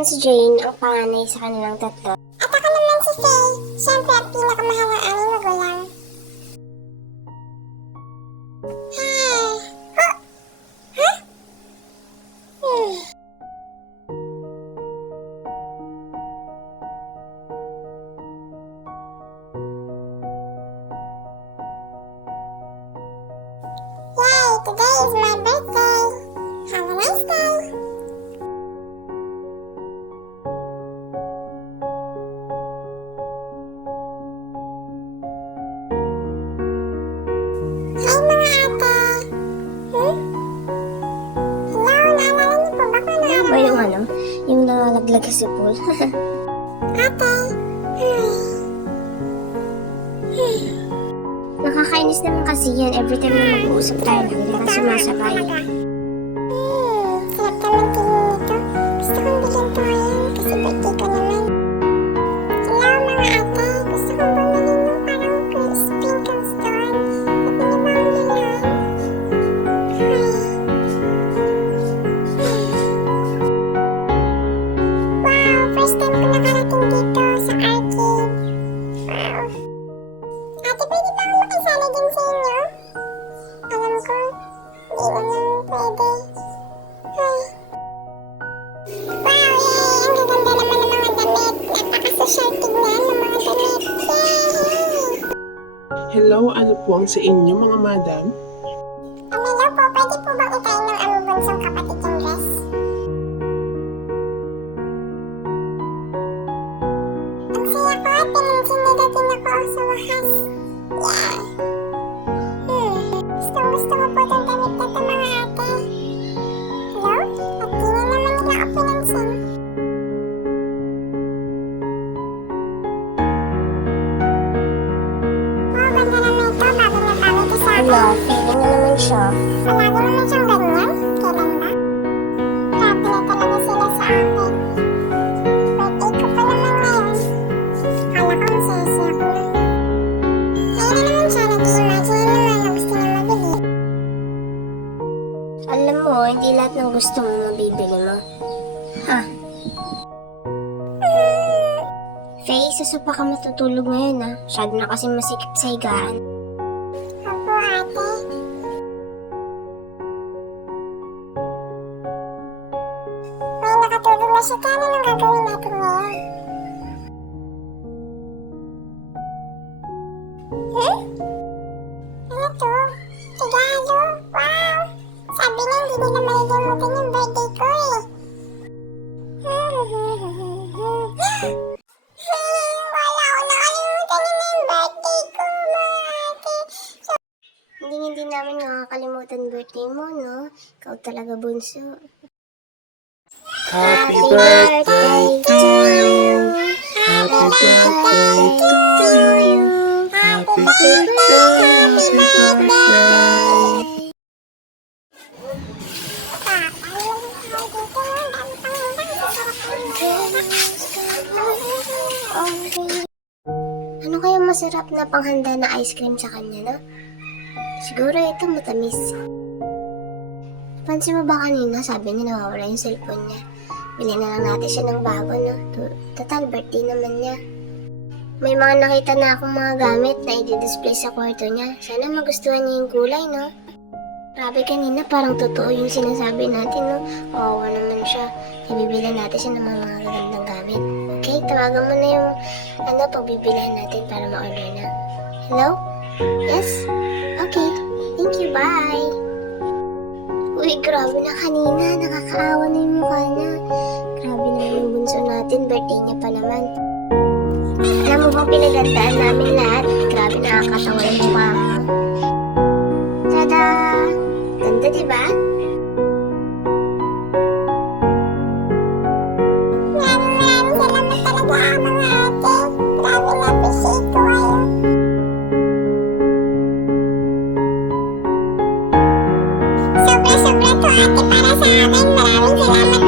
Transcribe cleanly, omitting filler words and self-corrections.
naman si Jane, ang panganay sa kanilang tatlo. At ako naman si Faye. Siyempre, ang pinakamahal ng aming magulang. Huh? Huh? Yay! Today is my birthday! Have a nice day! Hi mga ate! Hello, naalala niyo po ba kung ano Ano ba yung yung nalalaglag sa pool? ate? Nakakainis naman kasi yan. Every time na mag-uusap tayo lang, hindi ka sumasabay. Sarap naman tingin nito. Gusto kong bilhin to ngayon kasi birthday ko naman. Hello mga ate, gusto kong bumili ng parang sprinkle store. Pwede niyo ba akong bilhin? Wow, first time ko nakarating dito sa arcade. Wow. Ate, pwede ba akong makisali din sa inyo? Alam ko, hindi naman pwede. Ay. Wow, yay! Ang gaganda naman ng mga damit. Napaka-social tignan ng mga damit. Yay! Hello, ano po ang sa inyo mga madam? Hello po, pwede po bang itayin ng aming bunsong kapatid yung dress? Ang saya ko at pinansin na din ako sa wakas. Yeah! Gusto ko po itong damit na ito mga ate. Hello? At di na naman nila ako pinansin. Oh, ganda naman ito. Bago na bago ito sa akin. Wala, feeling na naman siya. Palagi naman siyang ganyan. Kailan ba? Grabe na talaga sila sa akin. Birthday ko pa naman ngayon. Kala ko masaya-saya ko na. Ayun na naman siya. Nag-i-imagine naman na gusto niya mabili. Alam mo, hindi lahat ng gusto mo mabibili mo. Ha? Faye, sasapa ka matutulog ngayon ha. Masyado na kasi masikip sa higaan. Opo, ate. May nakatulog na siya. Kaya anong gagawin natin ngayon? Ano to? Regalo? Wow! Sabi na hindi nila malilimutan yung birthday ko eh. Wala ko nakalimutan yun yung birthday ko, mga ate. Hindi namin nakakalimutan birthday mo, no? Ikaw talaga bunso. Happy birthday to you! Happy birthday to you! Happy birthday! Happy birthday! Ano kaya masarap na panghanda na ice cream sa kanya, no? Siguro ito matamis. Pansin mo ba kanina, sabi niya nawawala yung cellphone niya. Bilhin na lang natin siya ng bago, no? Total, birthday naman niya. May mga nakita na akong mga gamit na i-display sa kwarto niya. Sana magustuhan niya yung kulay, no? Grabe kanina, parang totoo yung sinasabi natin, no? Kawawa naman siya. Ibibili natin siya ng mga magagandang gamit. Okay, tawagan mo na yung pagbibilihan natin para ma-order na. Hello? Yes? Okay. Thank you, bye! Uy, grabe na kanina. Nakakaawa na yung mukha niya. Grabe na yung bunso natin. Birthday niya pa naman. Alam mo bang pinagandaan namin lahat? Grabe, nakakatawa yung mukha mo. Tada! Ganda, diba? Maraming salamat talaga mga ate. Grabe na-appreciate ko kayo. Sobra-sobra to ate para sa amin. Maraming salamat